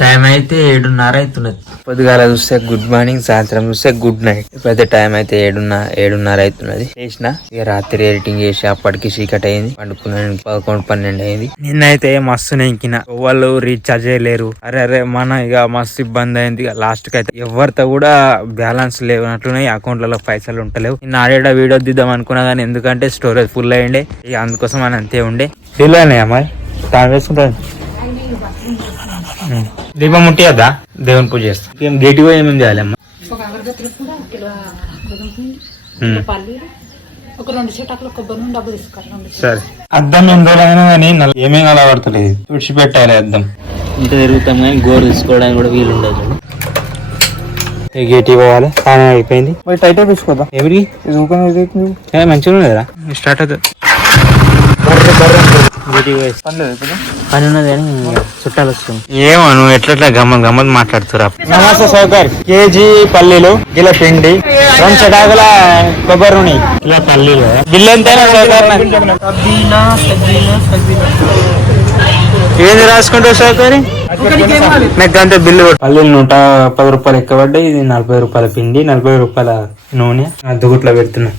Time అయితే ఏడున్నర అవుతున్నది పొద్దుగాల చూస్తే గుడ్ మార్నింగ్ సాయంత్రం చూస్తే గుడ్ నైట్ ఇప్పుడైతే టైం అయితే ఏడున్న ఏడున్నర అవుతున్నది చేసిన ఇక రాత్రి ఎడిటింగ్ చేసి అప్పటికి చీకటి అయింది. పండుకున్నాను పదకొండు పన్నెండు అయింది. నిన్నైతే మస్తు నెంకిన. వాళ్ళు రీఛార్జ్ చేయలేరు. అరే అరే మన ఇక మస్తు ఇబ్బంది అయింది. ఇక లాస్ట్కి అయితే ఎవరితో కూడా బ్యాలెన్స్ లేనట్లున్నాయి. అకౌంట్లలో పైసలు ఉంటలేవు. నిన్న ఆడేట వీడియో దిద్దాం అనుకున్నా కానీ ఎందుకంటే స్టోరేజ్ ఫుల్ అయ్యిండే ఇక అందుకోసం అని అంతే ఉండే. ఇలానే అమ్మాయి తాను వేసుకుంటాను. దీపం ముట్టియద్దా? దేవుని పూజ చేస్తాం. ఏం గేటి పోయి ఏమేమి చేయాలమ్మా? ఒక అగరబత్తులు కూడా కిలో రెండు కొబ్బరి తీసుకోవాలి. సరే. అద్దం ఎన్ని రోజులైనా కానీ ఏమేం కలబడతలేదు. విడిచిపెట్టాలి అద్దం. ఇంత తిరుగుతాం కానీ గోరు తీసుకోవడానికి కూడా వీలు ఉండదు గేటి పోవాలి? కానీ అయిపోయింది. టైట్ తీసుకోదా ఎవరికి? మంచిగా ఉన్నదిరా స్టార్ట్ అవుతుంది. పని ఉన్నది కానీ చుట్టాలు వస్తుంది ఏమో నువ్వు ఎట్లా గమ్మత్ గమ్మత్ మాట్లాడుతురా? నమస్తే సౌకర్. కేజీ పల్లీలు కిలో పిండి రెండు చటాకుల కొబ్బరి నూనె కిలో పల్లీలు బిల్లు ఎంతైనా సౌకర్ ఏది రాసుకుంటావు సౌకర్య నాకు అంతే బిల్లు. పల్లీలు నూట పది రూపాయలు ఎక్కువ పడ్డాయి ఇది నలభై రూపాయల పిండి నలభై రూపాయల నూనె. అద్దగుట్లో పెడుతున్నా.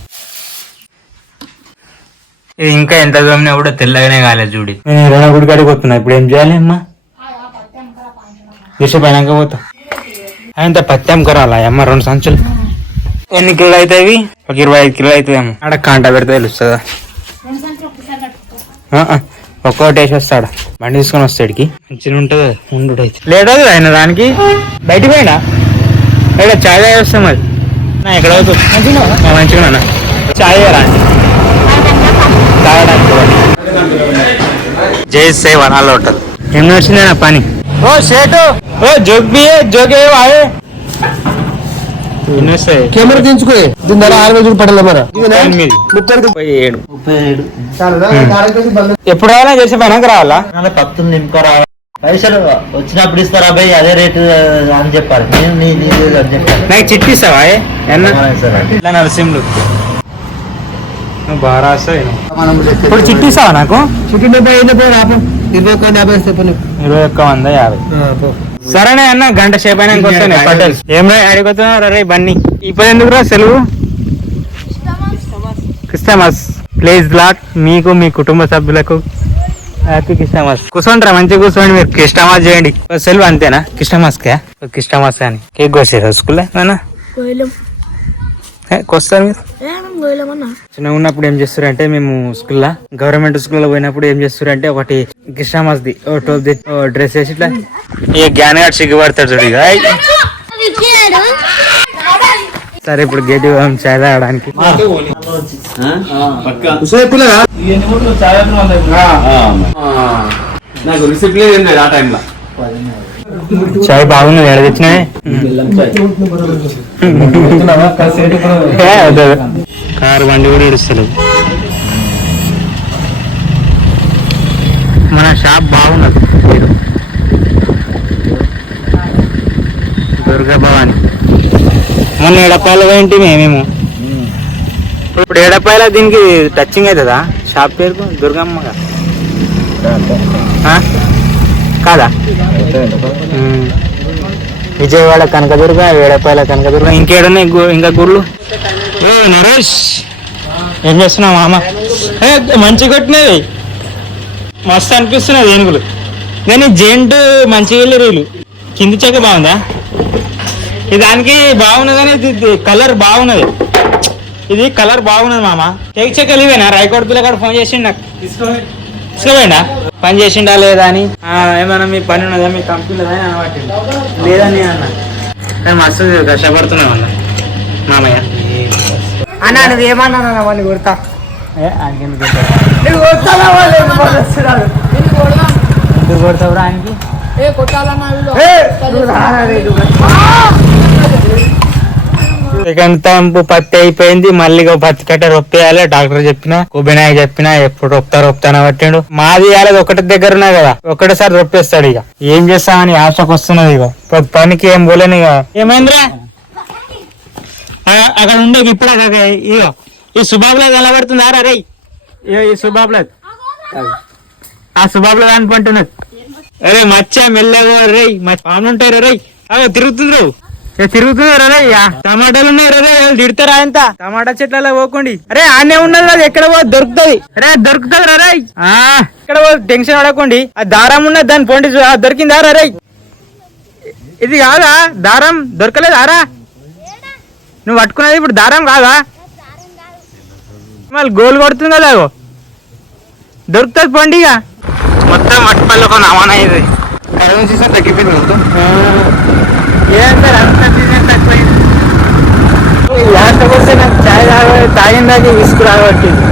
ఇది ఇంకా ఎంత గమ్మినా కూడా తెల్లగానే కాలేదు చూడి నేను ఇరవై గుడి కాడికి పోతున్నా ఇప్పుడు ఏం చేయాలి అమ్మా? దిశ పైనాక పోతా. అంత పత్యం కరాలా అమ్మ రెండు సంచులు. ఎన్ని కిలోలు అవుతాయి? ఒక ఇరవై ఐదు కిలోలు అవుతాయి అమ్మ. ఆడ కాంట పెడితే తెలుస్తుందా? ఒక్కోటి వేసి వస్తాడు? బండి తీసుకొని వస్తాడికి మంచిగా ఉంటుంది. ఉండు అయితే. అవుతుంది ఆయన దానికి బయటికి పోయినా? ఇక్కడ చాయ్ వస్తాం నా ఎక్కడ అవుతుంది మంచిగా ఉన్నా చాయ్ కూడా. జై సే వనాల హోటల్. ఏం నచ్చిందేనా పని? ఓ షేటు ఓ జోక్ బి జోకే వాయే ఎన్ని వస్తాయి కెమెరా దించుకో. దీని ధర ఆరు వేలు పడలే ఎనిమిది ముప్పై ముప్పై ఏడు. ఎప్పుడు రావాలా? చేసే పైనాక రావాలా? పత్తులు నింపుకోరా పైసలు వచ్చినప్పుడు ఇస్తారా అబ్బాయి అదే రేటు అని చెప్పాలి. నేను నాకు చిట్టి ఇస్తావా ఏ? ఎన్న అవునా సరే. ఇట్లా నరసింహులు నువ్వు బాగా రాస్తావు ఇప్పుడు చిట్టి ఇస్తావా నాకు? డబ్బా రాపో. ఇరవై ఒక్క ఇరవై వంద యాభై. సరేనే అన్న గంట సేపు అయినా పడ్డలు ఏం రా అడిగిపోతున్నా రే బన్నీ. ఇప్పుడు ఎందుకు రా సెలవు? క్రిస్టమస్. ప్లీజ్ లాట్ మీకు మీ కుటుంబ సభ్యులకు. Happy Christmas. కూర్చోండి మంచిగా కూర్చోండి మీరు. క్రిస్టమస్ చేయండి. సెలవు అంతేనా? క్రిస్టమస్ కే క్రిస్టమస్ అని. కేక్ కోసేదా స్కూల్లో? నాన్న? ఏ, కోస్తారు మీరు? చిన్న ఉన్నప్పుడు ఏం చేస్తారంటే మేము స్కూల్లో గవర్నమెంట్ స్కూల్లో పోయినప్పుడు ఏం చేస్తారంటే ఒకటి క్రిస్టమస్ది ఓ టోప్ ది ఓ డ్రెస్ వేసి ఇట్లా ఇక జ్ఞాన్ గారు సిగ్గుపడతాడు చూడు. సరే ఇప్పుడు గేట్ చాయ్ తాగడానికి. నాకు రిసిప్ట్ లేదు ఆ టైంలో. చాయ్ బాగుంది ఎడ తెచ్చినవే కారు బండి కూడా ఇడుస్తారు మన షాప్ బాగున్నది. మీరు దుర్గా భవాని. మొన్న ఎడపాయలు ఏంటి మేమేమో ఇప్పుడు ఎడపాయల దీనికి టచింగ్ అవుతుందా? షాప్ పేరు దుర్గమ్మగా. ఆ? కాదా. విజయవాడ కనకదుర్గ ఏడపాయల కనకదుర్గ. ఇంకేడన్నా ఇంకా గుళ్ళు? ఓ నరేష్! ఏం చేస్తున్నావు మామ? ఏ, మంచి కొట్టినవి. మస్తు అనిపిస్తున్నాయి ఏనుగులు. కానీ జెంట్ మంచిగా వెళ్ళి రీలు. కింది చెక్క బాగుందా? దానికి బాగున్నది కానీ ఇది కలర్ బాగున్నది. ఇది కలర్ బాగున్నది మామ. కేక్ చెక్కలు ఇవేనా? రాయకోట పిల్లగాడు ఫోన్ చేసిండు నాకు. తీసుకోపోయిండా పని చేసిండా లేదా అని? ఆ, ఏమన్నా మీ పని ఉన్నదా? మీ కంపెనీలో అని లేదని అన్న. కానీ మస్తు కష్టపడుతున్నావు అన్న మామయ్య. అన్న నువ్వు ఏమన్నా వాళ్ళు కొడతా. కొడతావు? కొడతావురా ఆయనకి? ఏ కొట్టాలన్నా సెకండ్ పత్తి అయిపోయింది. మళ్ళీ పత్తి కట్ట రొప్పేయాలి. డాక్టర్ చెప్పిన కుబినాయక్ చెప్పిన ఎప్పుడు రొప్తా రొప్తాన పట్టిండు. మాది ఇవ్వాలి ఒకటి దగ్గర ఉన్నాయి కదా ఒకటేసారి రొప్పేస్తాడు ఇక ఏం చేస్తామని ఆశకు వస్తున్నది ఇక పనికి ఏం పోలేను ఇక ఏమైందిరా? అక్కడ ఉండే ఇప్పుడు ఇగో. ఈ సుబాబులేదు ఎలా పడుతుంది? ఆరా ఈ సుబాబులేదు. ఆ సుబాబులేదు అనుకుంటున్నది అరే మచ్చ మెల్లగా రే పాములు ఉంటారు రే అగో తిరుగుతుండ్రు. తిరుగుతున్నారు రే టమాటాలు ఉన్నాయి రే తిడతారా ఎంత? టమాటా చెట్లలో పోకండి. అరే ఆనే ఉన్నది అది ఎక్కడ పో దొరుకుతుంది. అరే దొరుకుతుంది రా రే ఆ, ఇక్కడ పో టెన్షన్ పడకండి. ఆ దారం ఉన్నది దాని పోండి దొరికిందా రా రే ఇది కాదా? దారం దొరకలేదా రా? నువ్వు పట్టుకున్నది ఇప్పుడు దారం కాదా? మళ్ళీ గోల్ కొడుతుంది కదా. దొరుకుతుంది పోండి ఇక. మొత్తం మట్టిపల్లి ఒక నమన ఇది తగ్గిపోయింది మొత్తం. లాస్ట్ వస్తే నాకు చాయ్ తాగ తాగిన దాకా విసుకు రాబట్టింది